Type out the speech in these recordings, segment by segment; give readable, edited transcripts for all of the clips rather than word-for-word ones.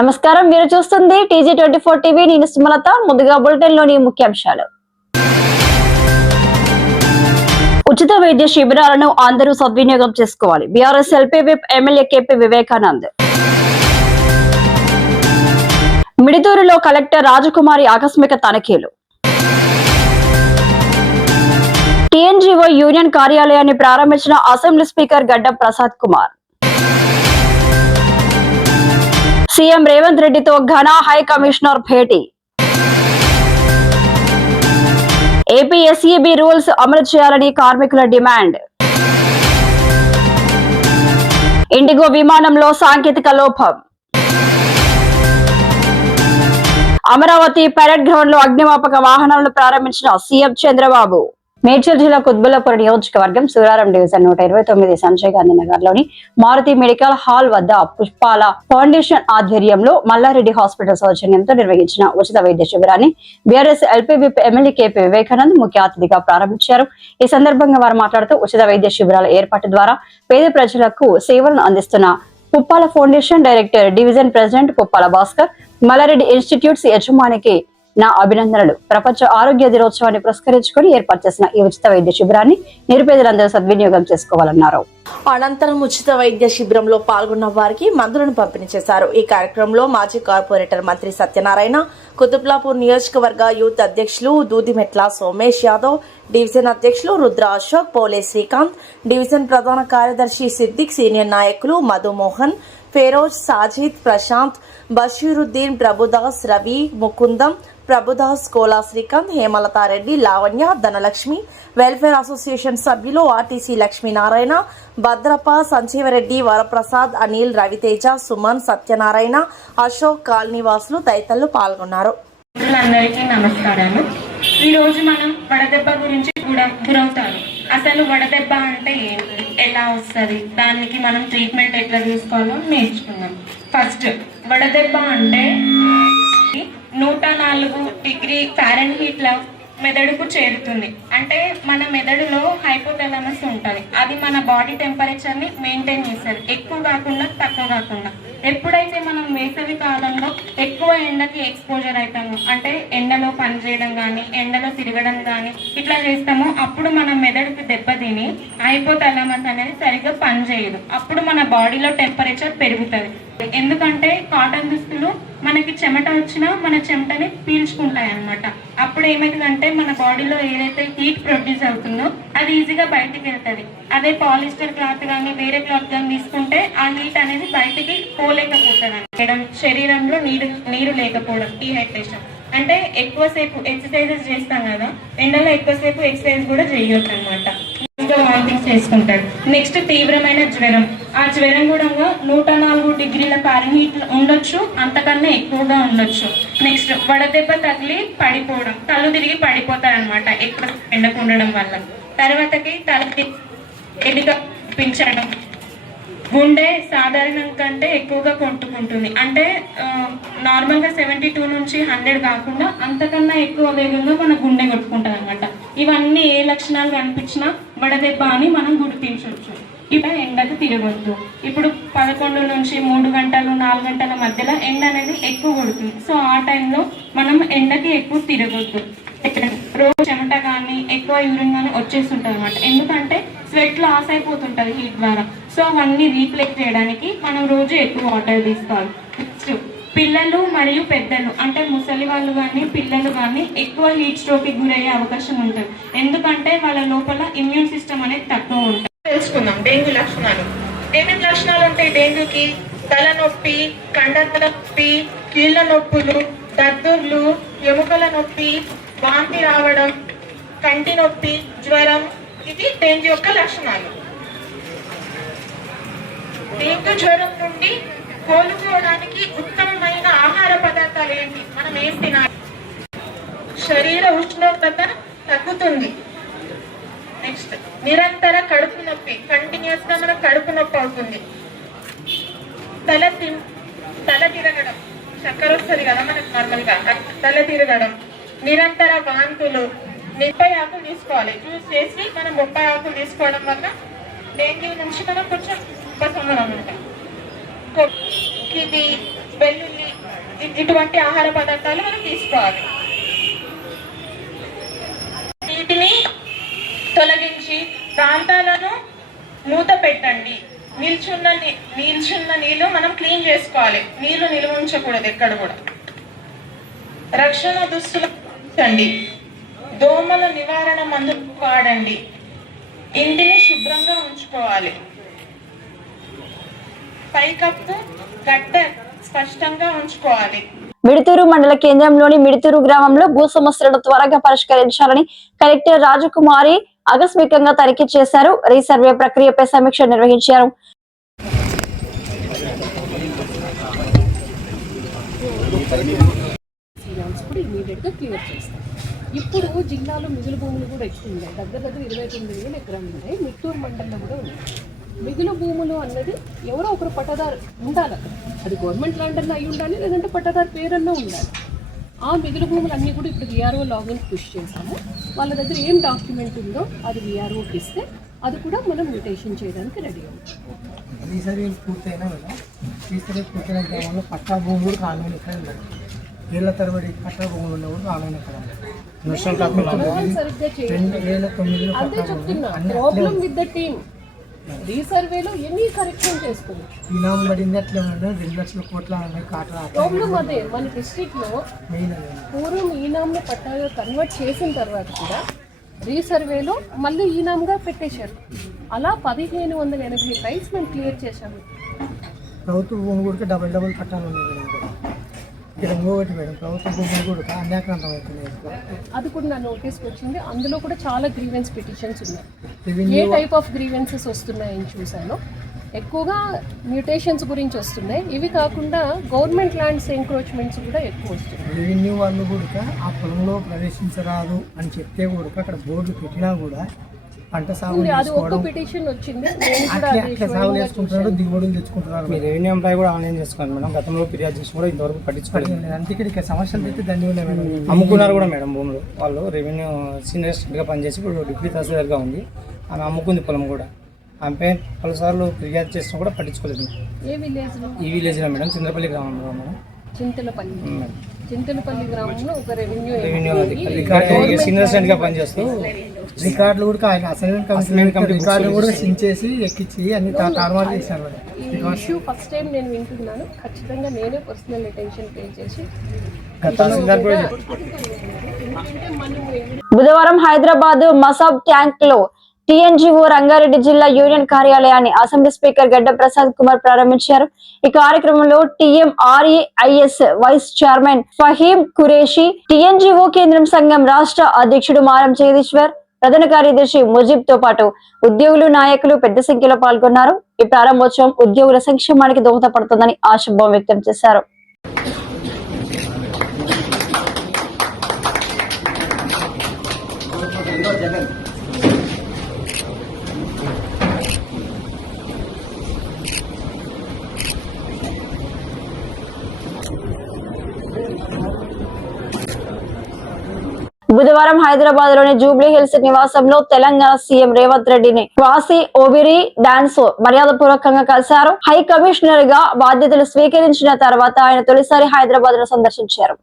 నమస్కారం, మీరు చూస్తుంది TG24 టీవీ. నేను సుమలత. ముందుగా బులెటిన్ లోని ముఖ్యాంశాలు. ఉచిత వైద్య శిబిరాలను అందరూ సద్వినియోగం చేసుకోవాలి. BRS LP whip MLA KP Vivekanand. మిడితూరులో కలెక్టర్ రాజకుమారి ఆకస్మిక తనిఖీలు. TNGO యూనియన్ కార్యాలయాన్ని ప్రారంభించిన అసెంబ్లీ స్పీకర్ గడ్డం ప్రసాద్ కుమార్. సీఎం రేవంత్ రెడ్డితో ఘనా హై కమిషనర్ భేటీ. ఏపీ SEB రూల్స్ అమలు చేయాలని కార్మికుల డిమాండ్. ఇండిగో విమానంలో సాంకేతిక లోపం. అమరావతి పరేడ్ గ్రౌండ్ లో అగ్నిమాపక వాహనాలను ప్రారంభించిన సీఎం చంద్రబాబు. మేడ్చల్ జిల్లా కుత్బుల్లాపూర్ నియోజకవర్గం సూరారం డివిజన్ 129 సంజయ్ గాంధీ నగర్ లోని మారుతి మెడికల్ హాల్ వద్ద పుష్పాల ఫౌండేషన్ ఆధ్వర్యంలో మల్లారెడ్డి హాస్పిటల్ సౌజన్యంతో నిర్వహించిన ఉచిత వైద్య శిబిరాన్ని BRS LP whip MLA KP Vivekanand ముఖ్య అతిథిగా ప్రారంభించారు. ఈ సందర్భంగా వారు మాట్లాడుతూ ఉచిత వైద్య శిబిరాల ఏర్పాటు ద్వారా పేద ప్రజలకు సేవలను అందిస్తున్న Puppala foundation director division president Puppala Bhaskar, Mallareddy institutes యజమానికి నా అభినందనలు. ప్రపంచ ఆరోగ్య దినోత్సవాన్ని పురస్కరించుకుని ఏర్పాటు చేసిన ఈ ఉచిత వైద్య శిబిరాన్ని నిరుపేదలందరూ సద్వినియోగం చేసుకోవాలన్నారు. అనంతరం ఉచిత వైద్య శిబిరంలో పాల్గొన్న వారికి మందులను పంపిణీ చేశారు. ఈ కార్యక్రమంలో మాజీ కార్పొరేటర్ మంత్రి సత్యనారాయణ, కుతుబ్లాపూర్ నియోజకవర్గ యూత్ అధ్యక్షులు దూదిమెట్ల సోమేష్ యాదవ్, డివిజన్ అధ్యక్షులు రుద్ర అశోక్, పోలే శ్రీకాంత్, డివిజన్ ప్రధాన కార్యదర్శి సిద్దిక్, సీనియర్ నాయకులు మధుమోహన్, ఫెరోజ్, సాజిద్, ప్రశాంత్, బషీరుద్దీన్, ప్రభుదాస్, రవి, ముకుందం, ప్రభుదాస్, కోలా శ్రీకాంత్, హేమలతారెడ్డి, లావణ్య, ధనలక్ష్మి, వెల్ఫేర్ అసోసియేషన్ సభ్యులు ఆర్టీసీ లక్ష్మీనారాయణ, భద్రప్ప, సంజీవరెడ్డి, వరప్రసాద్, అనిల్, రవితేజ, సుమన్, సత్యనారాయణ, అశోక్, కాలనీవాసులు తదితరులు పాల్గొన్నారు. అందరికీ నమస్కారాలు. ఈ రోజు మనం వడదెబ్బ గురించి కూడా గురవుతారు. అసలు వడదెబ్బ అంటే ఏంటి, ఎలా వస్తుంది, దానికి మనం ట్రీట్మెంట్ ఎట్లా తీసుకోవాలో నేర్చుకున్నాం. ఫస్ట్ వడదెబ్బ అంటే 104 డిగ్రీ ఫారెన్హీట్ లో మెదడుకు చేరుతుంది. అంటే మన మెదడులో హైపోథాలమస్ ఉంటుంది. అది మన బాడీ టెంపరేచర్ ని మెయింటైన్ చేస్తుంది, ఎక్కువ కాకుండా తక్కువ కాకుండా. ఎప్పుడైతే మనం వేసవి కాలంలో ఎక్కువ ఎండకి ఎక్స్పోజర్ అవుతామో, అంటే ఎండలో పని చేయడం కానీ ఎండలో తిరగడం కానీ ఇట్లా చేస్తామో, అప్పుడు మన మెదడుకి దెబ్బతిని హైపోథాలమస్ అనేది సరిగ్గా పనిచేయదు. అప్పుడు మన బాడీలో టెంపరేచర్ పెరుగుతుంది. ఎందుకంటే కాటన్ దుస్తులు మనకి చెమట వచ్చినా మన చెమటని పీల్చుకుంటాయి అన్నమాట. అప్పుడు ఏమవుతుందంటే మన బాడీలో ఏదైతే హీట్ ప్రొడ్యూస్ అవుతుందో అది ఈజీగా బయటికి వెళ్తుంది. అదే పాలిస్టర్ క్లాత్ కానీ వేరే క్లాత్ కానీ తీసుకుంటే ఆ హీట్ అనేది బయటికి పోలేకపోతుంది. శరీరంలో నీరు లేకపోవడం, డీహైడ్రేషన్. అంటే ఎక్కువసేపు ఎక్సర్సైజెస్ చేస్తాం కదా, ఎండలో ఎక్కువసేపు ఎక్సర్సైజ్ కూడా చేయొచ్చు అనమాట. వామిటింగ్స్ చేసుకుంటాడు. నెక్స్ట్ తీవ్రమైన జ్వరం. ఆ జ్వరం కూడా 104 డిగ్రీల ఫారెన్హీట్ ఉండొచ్చు, అంతకన్నా ఎక్కువగా ఉండొచ్చు. నెక్స్ట్ వడదెబ్బ తగిలి పడిపోవడం, కళ్ళు తిరిగి పడిపోతారు అనమాట ఎక్కువ ఎండకు ఉండడం వల్ల. తర్వాతకి తల ఎలిగా పించడం, గుండె సాధారణం కంటే ఎక్కువగా కొట్టుకుంటుంది. అంటే నార్మల్గా 72 నుంచి 100 కాకుండా అంతకన్నా ఎక్కువ వేగంగా మన గుండె కొట్టుకుంటుంది అనమాట. ఇవన్నీ ఏ లక్షణాలు కనిపించినా వడదెబ్బ అని మనం గుర్తించవచ్చు. ఇలా ఎండకు తిరగొద్దు. ఇప్పుడు 11 నుంచి 3 గంటలు 4 గంటల మధ్యలో ఎండ అనేది ఎక్కువ కొడుతుంది. సో ఆ టైంలో మనం ఎండకి ఎక్కువ తిరగొద్దు. రోజు చెమట కానీ ఎక్కువ యూరిన్ కానీ వచ్చేస్తుంటుంది అనమాట. ఎందుకంటే స్వెట్ లాస్ అయిపోతుంటుంది హీట్ ద్వారా. సో అవన్నీ రీప్లేస్ చేయడానికి మనం రోజు ఎక్కువ వాటర్ తీసుకోవాలి. నెక్స్ట్ పిల్లలు మరియు పెద్దలు, అంటే ముసలి వాళ్ళు కానీ పిల్లలు కానీ ఎక్కువ హీట్ స్ట్రోక్కి గురయ్యే అవకాశం ఉంటుంది. ఎందుకంటే వాళ్ళ లోపల ఇమ్యూన్ సిస్టమ్ అనేది తక్కువ ఉంటుంది. తెలుసుకుందాం డెంగ్యూ లక్షణాలు. ఏమేమి లక్షణాలు ఉంటాయి డెంగ్యూకి? తలనొప్పి, కండతల నొప్పి, కీళ్ళ నొప్పులు, దద్దుర్లు, ఎముకల నొప్పి, వాంతి రావడం, కంటి నొప్పి, జ్వరం. ఇది డెంగ్యూ యొక్క లక్షణాలు. డెంగ్యూ జ్వరం నుండి కోలుకోవడానికి ఉత్తమమైన ఆహార పదార్థాలు ఏంటి? మనం ఏం తినాలి? శరీర ఉష్ణోగ్రత తగ్గుతుంది. నెక్స్ట్ నిరంతర కడుపు నొప్పి, కంటిన్యూస్ గా మనకు కడుపు నొప్పి అవుతుంది. తల తిరగడం, చక్కెర వస్తుంది కదా మనకు నార్మల్ గా, తల తిరగడం, నిరంతర వాంతులు. 30 ఆకులు తీసుకోవాలి. జ్యూస్ చేసి మనం 30 ఆకులు తీసుకోవడం వల్ల డెంగ్యూ నుంచి మనం కొంచెం ఉపశమనం ఉంటాం. కివి, వెల్లుల్లి, ఇటువంటి ఆహార పదార్థాలు మనం తీసుకోవాలి. నీటిని తొలగించి ప్రాంతాలను మూత పెట్టండి. నిల్చున్న నీళ్లు మనం క్లీన్ చేసుకోవాలి. నీళ్లు నిల్వ ఉంచకూడదు ఎక్కడ కూడా. రక్షణ దుస్తులు ధరించండి. దోమల నివారణ మందులు వాడండి. ఇంటిని శుభ్రంగా ఉంచుకోవాలి. పైకప్పు గడ్డ స్పష్టంగా ఉంచుకోవాలి. మిడుతూరు మండల కేంద్రంలోని మిడుతూరు గ్రామంలో భూ సమస్యలను త్వరగా పరిష్కరించాలని కలెక్టర్ రాజకుమారి ఆకస్మికంగా తనిఖీ చేశారు. రీసర్వే ప్రక్రియపై సమీక్ష నిర్వహించారు. ఇప్పుడు జిల్లాలో మిగులు భూములు కూడా ఎక్కువ ఉన్నాయి. దగ్గర 29,000 ఎకరాలు ఉన్నాయి. మిట్టూరు మండలంలో కూడా ఉన్నాయి. మిగులు భూములు అన్నది ఎవరో ఒకరు పట్టదారు ఉండాలి. అక్కడ అది గవర్నమెంట్ ల్యాండ్ అన్న అయి ఉండాలి, లేదంటే పట్టదారు పేరన్నా ఉండాలి. ఆ మిగులు భూములు అన్నీ కూడా ఇప్పుడు విఆర్ఓ లాగిన్ పుష్ చేసాము. వాళ్ళ దగ్గర ఏం డాక్యుమెంట్ ఉందో అది విఆర్ఓకి ఇస్తే అది కూడా మనం మ్యూటేషన్ చేయడానికి రెడీ అవుతుంది. రీసర్వే పూర్తయినా కదా, రీసర్వే పూర్తయిన గ్రామంలో పట్టా భూములు కూడా ఆన్లైన్ ఇక్కడ ఉన్నాయి. ఏళ్ల తరబడి పట్టా భూములు ఉన్న కూడా ఆన్లైన్ ఇక్కడ సరిగ్గా చేయండి. 2009లో అదే చెప్తున్నా, ప్రాబ్లం విత్ ద టీమ్. రీసర్వేలో ఎన్ని కరెక్షన్ చేసుకోవచ్చు. ఈనామం పడింది అట్లా 2 లక్షల కోట్ల కాటా ప్రాబ్లం అదే. మన డిస్ట్రిక్ట్ లో మెయిన్ పూర్వం ఈనాంని పట్టాగా కన్వర్ట్ చేసిన తర్వాత కూడా రీసర్వేలో మళ్ళీ ఈనాంగా పెట్టేశారు. అలా 1,580 ఫైల్స్ మేము క్లియర్ చేశాము. ప్రభుత్వ భూములు కూడా డబల్ పట్టాలు ఉన్నాయి ఇక్కడ. ఇంకొకటి మేడం, ప్రభుత్వ భూములు కూడా అన్యాక్రాంతం అవుతున్నాయి. అది కూడా నా నోటీస్కి వచ్చింది. అందులో కూడా చాలా గ్రీవెన్స్ పిటిషన్స్ ఉన్నాయి. ఏ టైప్ ఆఫ్ గ్రీవెన్సెస్ వస్తున్నాయని చూశాను. ఎక్కువగా మ్యూటేషన్స్ గురించి వస్తున్నాయి. ఇవి కాకుండా గవర్నమెంట్ ల్యాండ్స్ ఎంక్రోచ్మెంట్స్ కూడా ఎక్కువ వస్తున్నాయి. రెవెన్యూ వాళ్ళు కూడా ఆ పొలంలో ప్రవేశించరాదు అని చెప్తే కూడా అక్కడ బోర్డు పెట్టినా కూడా పంట సాగు అది ఒక్క పిటిషన్ వచ్చింది. నేను కూడా అట్లా సాగు చేసుకుంటున్నారు, దిగుబడులు తెచ్చుకుంటున్నారు. మీరు రెవెన్యూ ఎంప్లాయ్ కూడా ఆన్లైన్ చేసుకోండి మేడం. గతంలో ఫిర్యాదు చేసి కూడా ఇంతవరకు పట్టించుకోలేదు. అందుకే ఇక్కడ సమస్యలు అయితే దండి ఉన్నాయి మేడం. అమ్ముకున్నారు కూడా మేడం భూములు. వాళ్ళు రెవెన్యూ సీనియర్ అసిస్టెంట్గా పనిచేసి ఇప్పుడు డిప్యూటీ తహసీల్దార్గా ఉంది. ఆమె అమ్ముకుంది పొలం కూడా. ఆమె పలుసార్లు ఫిర్యాదు చేసినా కూడా పట్టించుకోలేదు. ఏ విలేజ్? ఈ విలేజ్లో మేడం, చంద్రపల్లి గ్రామంలో మేడం. చింతలపల్లి గ్రామంలో ఒక రెవెన్యూ సీనియర్ అసిస్టెంట్గా పనిచేస్తూ రికార్డులు కూడా అసైన్మెంట్ కమిటీ రికార్డులు కూడా సించేసి ఎక్కించి అన్ని తారుమారు చేశారు. ఈ ఇష్యూ ఫస్ట్ టైం నేను వింటున్నాను. ఖచ్చితంగా నేనే పర్సనల్ అటెన్షన్ పే చేసి బుధవారం హైదరాబాద్ మసాబ్ ట్యాంక్ లో టీఎన్జీఓ రంగారెడ్డి జిల్లా యూనియన్ కార్యాలయాన్ని అసెంబ్లీ స్పీకర్ గడ్డ ప్రసాద్ కుమార్ ప్రారంభించారు. ఈ కార్యక్రమంలో TMRAIS vice chairman Faheem Qureshi, TNGO కేంద్రం సంఘం రాష్ట్ర అధ్యక్షుడు మారం జగదీశ్వర్, ప్రధాన కార్యదర్శి ముజీబ్ తో పాటు ఉద్యోగులు, నాయకులు పెద్ద సంఖ్యలో పాల్గొన్నారు. ఈ ప్రారంభోత్సవం ఉద్యోగుల సంక్షేమానికి దోహదపడుతుందని ఆశాభావం వ్యక్తం చేశారు. బుధవారం హైదరాబాద్ లోని జూబ్లీ హిల్స్ నివాసంలో తెలంగాణ సీఎం రేవంత్ రెడ్డిని వాసి ఓబిరి డాన్స్ మర్యాదపూర్వకంగా కలిశారు. హై కమిషనర్ గా బాధ్యతలు స్వీకరించిన తర్వాత ఆయన తొలిసారి హైదరాబాద్ ను సందర్శించారు.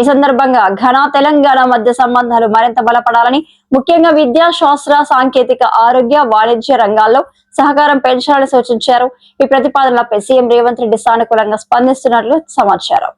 ఈ సందర్భంగా ఘన తెలంగాణ మధ్య సంబంధాలు మరింత బలపడాలని, ముఖ్యంగా విద్యా, శాస్త్ర, సాంకేతిక, ఆరోగ్య, వాణిజ్య రంగాల్లో సహకారం పెంచాలని సూచించారు. ఈ ప్రతిపాదనలపై సీఎం రేవంత్ రెడ్డి సానుకూలంగా స్పందిస్తున్నట్లు సమాచారం.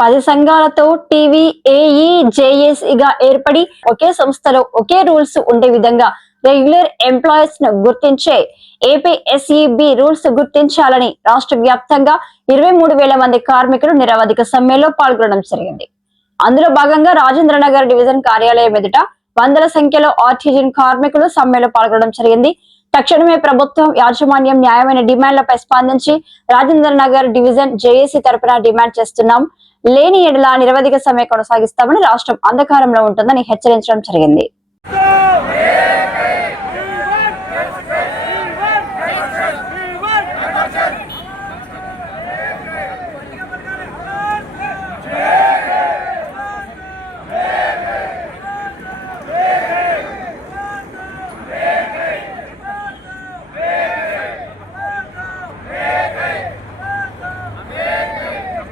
పది సంఘాలతో TVAEJSగా ఏర్పడి ఒకే సంస్థలో ఒకే రూల్స్ ఉండే విధంగా రెగ్యులర్ ఎంప్లాయీస్ ను గుర్తించే APSEB రూల్స్ గుర్తించాలని రాష్ట్ర వ్యాప్తంగా 23,000 మంది కార్మికులు నిరవధిక సమ్మెలో పాల్గొనడం జరిగింది. అందులో భాగంగా రాజేంద్రనగర్ డివిజన్ కార్యాలయం ఎదుట వందల సంఖ్యలో ఆర్టిజన్ కార్మికులు సమ్మెలో పాల్గొనడం జరిగింది. తక్షణమే ప్రభుత్వం యాజమాన్యం న్యాయమైన డిమాండ్లపై స్పందించి రాజేంద్రనగర్ డివిజన్ జేఏసీ తరపున డిమాండ్ చేస్తున్నాం, లేని ఎడల నిరవధిక సమ్మె కొనసాగిస్తామని, రాష్ట్రం అంధకారంలో ఉంటుందని హెచ్చరించడం జరిగింది.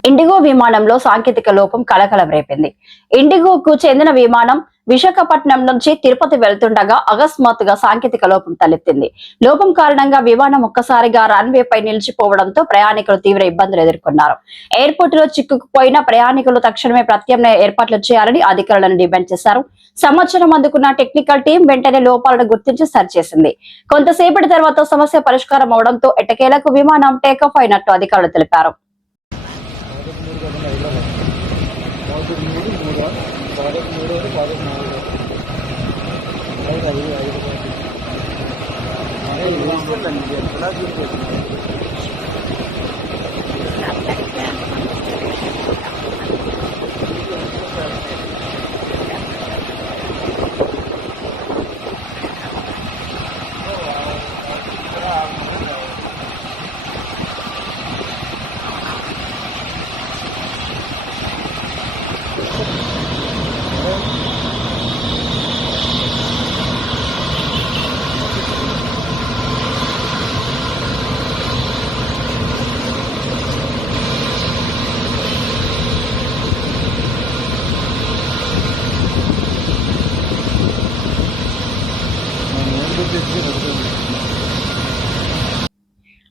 ఇండిగో విమానంలో సాంకేతిక లోపం కలకలం రేపింది. ఇండిగోకు చెందిన విమానం విశాఖపట్నం నుంచి తిరుపతి వెళ్తుండగా అకస్మాత్తుగా సాంకేతిక లోపం తలెత్తింది. లోపం కారణంగా విమానం ఒక్కసారిగా రన్వే పై నిలిచిపోవడంతో ప్రయాణికులు తీవ్ర ఇబ్బందులు ఎదుర్కొన్నారు. ఎయిర్పోర్ట్ లో చిక్కుకుపోయిన ప్రయాణికులు తక్షణమే ప్రత్యామ్నాయ ఏర్పాట్లు చేయాలని అధికారులను డిమాండ్ చేశారు. సమాచారం అందుకున్న టెక్నికల్ టీం వెంటనే లోపాలను గుర్తించి సరిచేసింది. కొంతసేపటి తర్వాత సమస్య పరిష్కారం అవడంతో ఎట్టకేలకు విమానం టేకాఫ్ అయినట్టు అధికారులు తెలిపారు.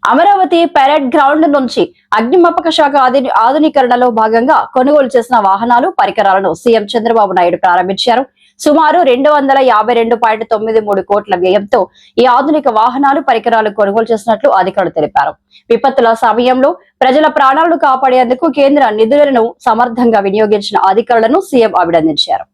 అమరావతి పెరేడ్ గ్రౌండ్ నుంచి అగ్నిమాపక శాఖ ఆధునీకరణలో భాగంగా కొనుగోలు చేసిన వాహనాలు, పరికరాలను సీఎం చంద్రబాబు నాయుడు ప్రారంభించారు. సుమారు 252.93 కోట్ల వ్యయంతో ఈ ఆధునిక వాహనాలు, పరికరాలు కొనుగోలు చేసినట్లు అధికారులు తెలిపారు. విపత్తుల సమయంలో ప్రజల ప్రాణాలను కాపాడేందుకు కేంద్ర నిధులను సమర్థంగా వినియోగించిన అధికారులను సీఎం అభినందించారు.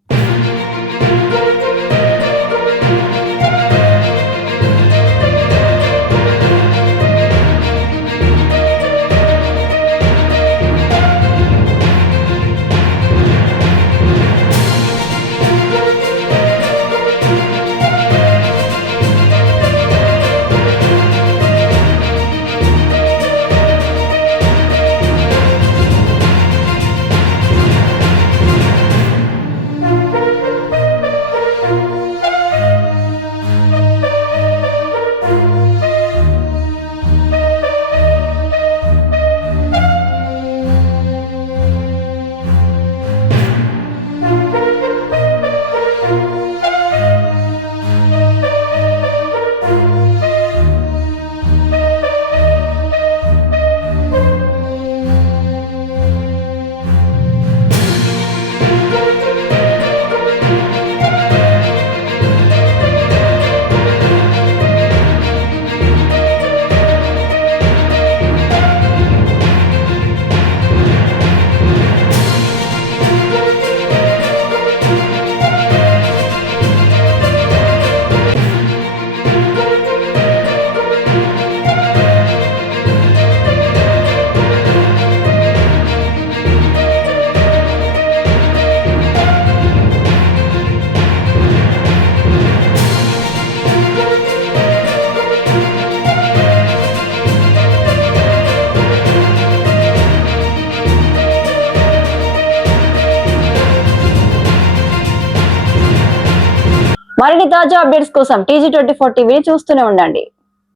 మరిన్ని తాజా అప్డేట్స్ కోసం TG24 టీవీని చూస్తూనే ఉండండి.